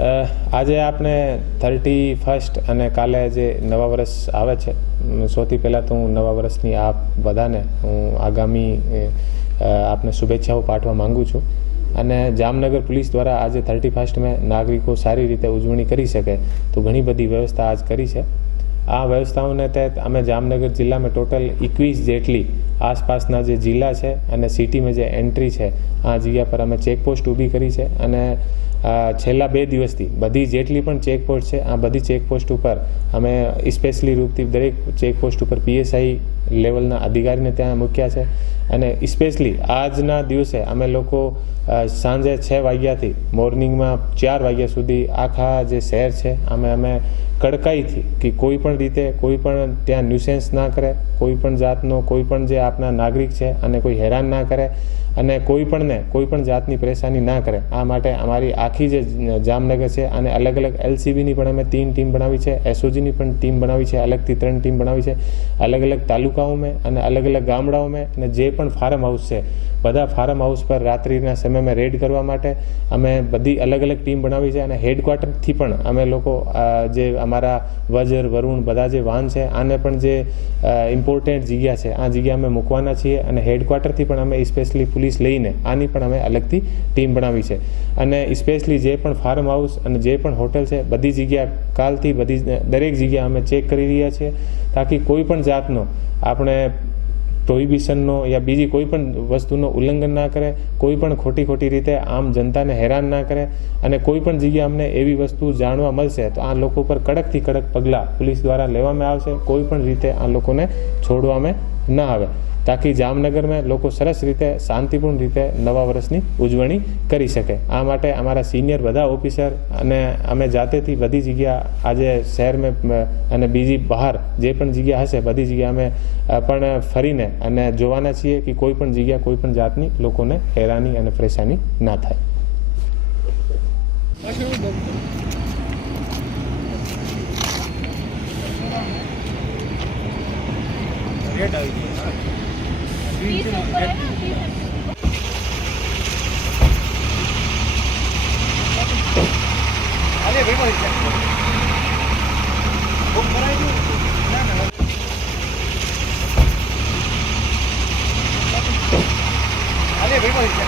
આજે આપણે thirty first અને કાલે જે નવા વર્ષ આવે છે સૌથી પહેલાં તો હું નવા વર્ષની આપ બધાને હું આગામી આપને શુભેચ્છાઓ પાઠવા માગું છું અને જામનગર પોલીસ દ્વારા આજે થર્ટી ફર્સ્ટ મેં નાગરિકો સારી રીતે ઉજવણી કરી શકે તો ઘણી બધી વ્યવસ્થા આજ કરી છે આ વ્યવસ્થાઓને તહેત અમે જામનગર જિલ્લામાં ટોટલ એકવીસ જેટલી આસપાસના જે જિલ્લા છે અને સિટીમાં જે એન્ટ્રી છે આ જગ્યા પર અમે ચેકપોસ્ટ ઊભી કરી છે અને છેલ્લા બે દિવસથી બધી જેટલી પણ ચેકપોસ્ટ છે આ બધી ચેકપોસ્ટ ઉપર અમે સ્પેશિયલી રૂપથી દરેક ચેકપોસ્ટ ઉપર પીએસઆઈ લેવલના અધિકારીને ત્યાં મૂક્યા છે અને સ્પેશિયલી આજના દિવસે અમે લોકો સાંજે છ વાગ્યાથી મોર્નિંગમાં ચાર વાગ્યા સુધી આખા જે શહેર છે અમે અમે કડકાઈથી કે કોઈ પણ રીતે કોઈ પણ ત્યાં ન્યુસેન્સ ના કરે કોઈ પણ જાતનો કોઈ પણ જે આપના નાગરિક છે અને કોઈ હેરાન ના કરે અને કોઈ પણને કોઈ પણ જાતની પરેશાની ના કરે આ માટે અમારી આખી જે જામનગર છે અને અલગ અલગ એલસીબીની પણ અમે ત્રણ ટીમ બનાવી છે એસઓજીની પણ ટીમ બનાવી છે અલગથી ત્રણ ટીમ બનાવી છે અલગ અલગ તાલુકાઓમાં અને અલગ અલગ ગામડાઓમાં અને જે પણ ફાર્મ હાઉસ છે બધા ફાર્મ હાઉસ પર રાત્રિના સમયમાં રેડ કરવા માટે અમે બધી અલગ અલગ ટીમ બનાવી છે અને હેડક્વાર્ટરથી પણ અમે લોકો જે તમારા વજર વરુણ બધા જે વાહન છે આને પણ જે ઇમ્પોર્ટન્ટ જગ્યા છે આ જગ્યા અમે મૂકવાના છીએ અને હેડક્વાર્ટરથી પણ અમે સ્પેશિયલી પોલીસ લઈને આની પણ અમે અલગથી ટીમ બનાવી છે અને સ્પેશિયલી જે પણ ફાર્મ હાઉસ અને જે પણ હોટલ છે બધી જગ્યા કાલથી બધી દરેક જગ્યા અમે ચેક કરી રહ્યા છીએ તાકી કોઈ પણ જાતનો આપણે પ્રોહિબિશનનો યા બીજી કોઈ પણ વસ્તુનો ઉલ્લંઘન ના કરે કોઈ પણ ખોટી ખોટી રીતે આમ જનતાને હેરાન ના કરે અને કોઈ પણ જગ્યાએ અમને એવી વસ્તુ જાણવા મળશે તો આ લોકો પર કડકથી કડક પગલાં પોલીસ દ્વારા લેવામાં આવશે કોઈ પણ રીતે આ લોકોને છોડવામાં ન આવે તાકી જામનગરમાં લોકો સરસ રીતે શાંતિપૂર્ણ રીતે નવા વર્ષની ઉજવણી કરી શકે આ માટે અમારા સિનિયર બધા ઓફિસર અને અમે જાતેથી બધી જગ્યા આજે શહેરમાં અને બીજી બહાર જે પણ જગ્યા હશે બધી જગ્યા અમે પણ ફરીને અને જોવાના છીએ કે કોઈ પણ જગ્યા કોઈ પણ જાતની લોકોને હેરાની અને પરેશાની ના થાય રેટ આવી ગઈ અરે ભાઈ બુક કરાવી દઉં ના ભાઈ